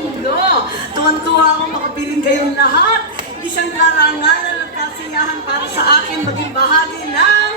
mundo. Tuwan-tuwa ako makapiling kayong lahat. Isang karangalan at kasiyahan para sa akin maging bahagi ng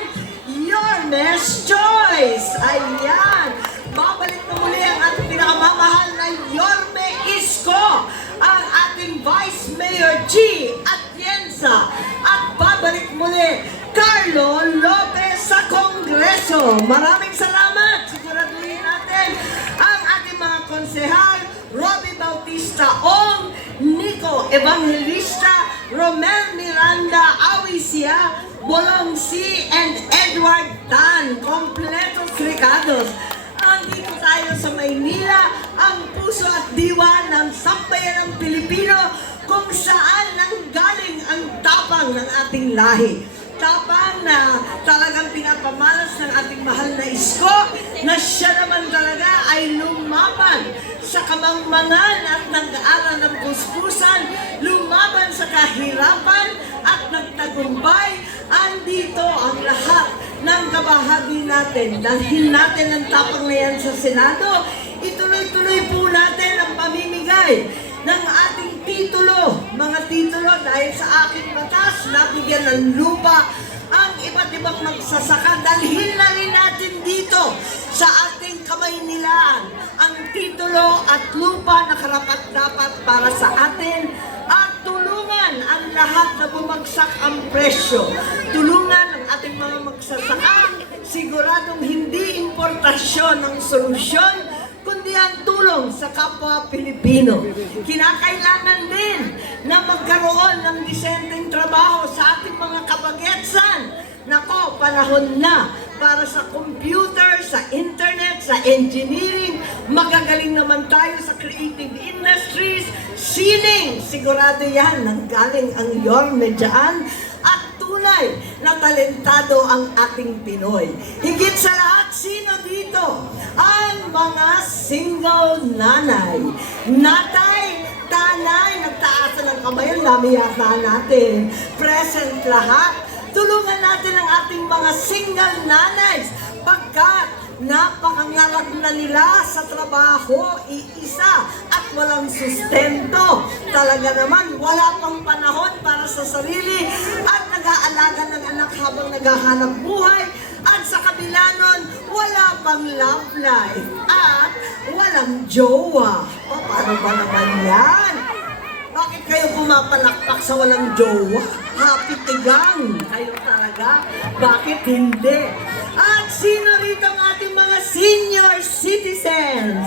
Your Best Choice. Ayan. Babalik na muli ang ating pinakamamahal na Yorme Isko, ang ating Vice Mayor G. Atienza. At babalik muli Carlo Lopez sa Kongreso. Maraming salamat. Siguraduhin natin ang ating mga konsehal, Robbie Bautista Ong, Nico Evangelista, Romel Miranda Awisia, Bolong C. and Edward Tan. Kompletos Ricados. Andito tayo sa Maynila, ang puso at diwa ng sambayan ng Pilipino, kung saan nanggaling ang tapang ng ating lahi. Tapang na talagang pinapamalas ng ating mahal na Isko, na siya naman talaga ay lumaban sa kamangmangan at nag-aaral ng puspusan, lumaban sa kahirapan at nagtagumpay. Andito ang lahat ng kabahagi natin. Dalhin natin ang tapang na yan sa Senado. Ituloy-tuloy po natin ang pamimigay ng ating titulo, mga titulo, dahil sa aking batas, nabigyan ng lupa ang iba't ibang magsasaka. Dalhin na rin natin dito sa ating Kamaynilaan ang titulo at lupa na karapat-dapat para sa atin, at tulungan ang lahat na bumagsak ang presyo. Tulungan ang ating mga magsasaka. Siguradong hindi importasyon ang solusyon, kundi ang tulong sa kapwa Pilipino. Kinakailangan din na magkaroon ng disenteng trabaho sa ating mga kabagetsan. Nako, panahon na para sa computer, sa internet, sa engineering. Magagaling naman tayo sa creative industries, sining. Sigurado yan, nanggaling ang Yorme dyan. At tunay na talentado ang ating Pinoy. Higit sa lahat, sino dito? Ang mga single nanay. Natay, tanay, nagtaasan ng kamay, ang dami yata natin. Present lahat. Tulungan natin ang ating mga single nanays, pagkat napakangarap na nila sa trabaho, iisa at walang sustento. Talaga naman, wala pang panahon para sa sarili at nag-aalaga ng anak habang naghahanap buhay. At sa kabila nun, wala pang love life at walang jowa. O, paano ba naman yan? Bakit kayo pumapalakpak sa walang jowa? Happy tigang kayo talaga? Bakit hindi? At sino rito ang ating mga senior citizens?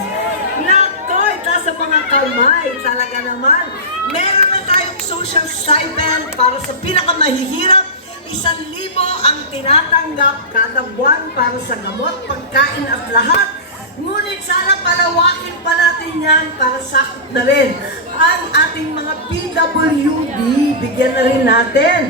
Nako, itaas sa mga kamay. Talaga naman. Meron na tayong social stipend para sa pinakamahihirap. 1,000 ang tinatanggap kada buwan para sa gamot, pagkain at lahat. Ngunit sana palawakin pa natin yan para sakot na rin ang ating mga PWD. Bigyan na rin natin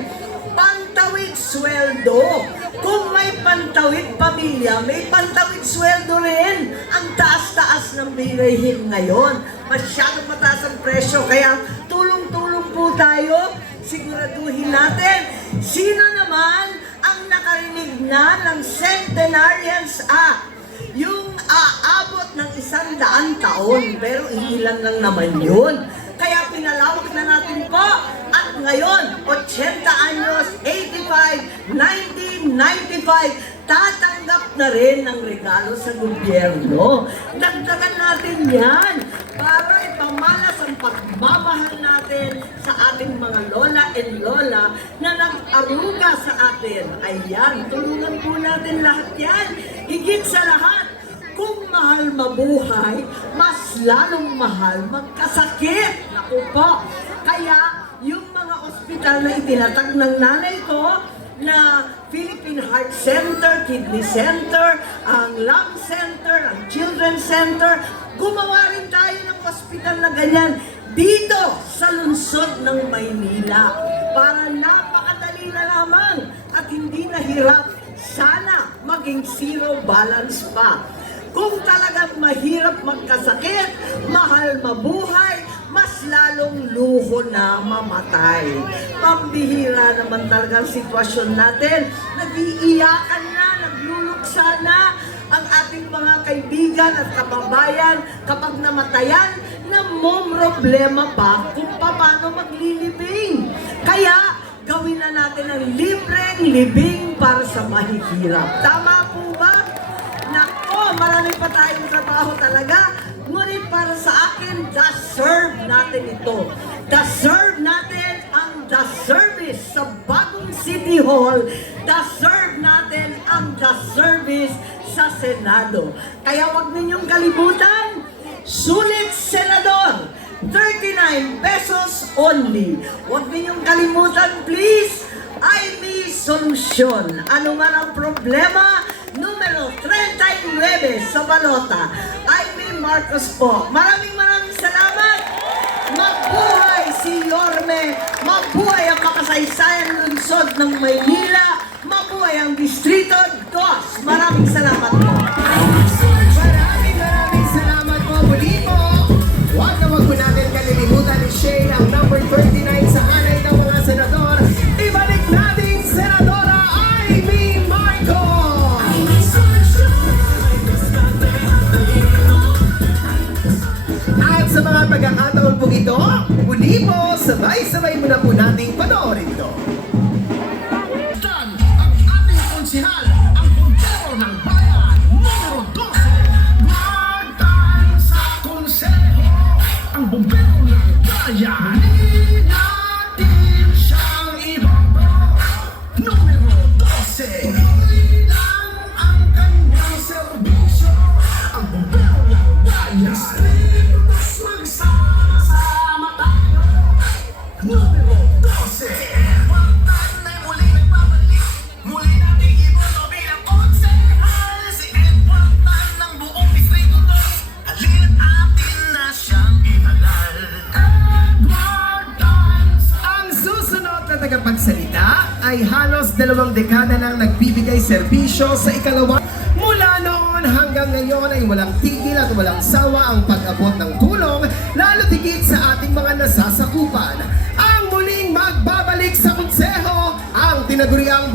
pantawid sweldo. Kung may pantawid pamilya, may pantawid sweldo rin. Ang taas-taas ng bilihin ngayon. Masyadong mataas ang presyo, kaya tulong-tulong po tayo. Siguraduhin natin, sino naman ang nakarinig na ng Centenarians Act? Yung aabot ng 100 taon, pero ilan lang naman yun. Kaya pinalawak na natin po, at ngayon, 80 anyos, 85, 1995, tatanggap na rin ng regalo sa gobyerno. Dagdagan natin yan para ipamalas ang pagmamahal natin sa ating mga lola and lola na nag-aruga sa atin. Ayan, tulungan po natin lahat yan. Higit sa lahat, kung mahal mabuhay, mas lalong mahal magkasakit. Naku po. Kaya, yung mga ospital na itinatag ng nanay ko, na Philippine Heart Center, Kidney Center, ang Lung Center, ang Children's Center, gumawa rin tayo ng ospital na ganyan dito sa lungsod ng Maynila. Para napakadali na lamang at hindi nahirap. Sana maging zero balance pa. Kung talagang mahirap magkasakit, mahal mabuhay, mas lalong luho na mamatay. Pambihira naman talagang sitwasyon natin. Nag-iiyakan na, nagluluksa na ang ating mga kaibigan at kababayan kapag namatayan na problema pa kung paano maglilibing. Kaya, gawin na natin ang libreng libing para sa mahihirap. Tama po ba? Nako, marami pa tayong trabaho talaga. Ngunit para sa akin, deserve natin ito. Deserve natin ang the service sa bagong City Hall. Deserve natin ang the service sa Senado. Kaya wag ninyong kalimutan, sulit senador, 39 pesos only. Huwag ninyong kalimutan, please, ay may solusyon. Ano man ang problema, numero 39 sa balota, ay may Marcos po. Maraming salamat. Mabuhay si Yorme. Mabuhay ang makasaysayan lungsod ng Maynila. Mabuhay ang Distrito 2. Maraming salamat po. Maraming salamat po. Muli po, huwag po natin kalilimutan ni Shay ang number 39 sa hanay ng mga senador. Ibalik natin Senadora Amy Marcos! At sa mga pagkakataon po ito, muli po, sabay-sabay muna po nating panoorin ito. Ang ating konsihal, ang bombero ng bayan, numero 12. Magtan sa konseho, ang bombero ng bayan. Hindi natin siyang iboto, numero 12. Bilang ang kanyang serbisyo, ang bombero ng bayan. Magsasama tayo, numero 12. Magtan ay muli nagbabalik, muli nating iboto bilang konsehal. Si Edward Tan ng buong distrito 2, halina't atin na siyang ihalal. Edward Tan Ang susunod na tagapagsalita ay halos 2 dekada nang nagbibigay serbisyo sa ikalawa. Mula noon hanggang ngayon ay walang tigil at walang sawa ang pag-abot ng tulong, lalo tigit sa ating mga nasasakupan. Ang muling magbabalik sa konseho, ang tinaguriang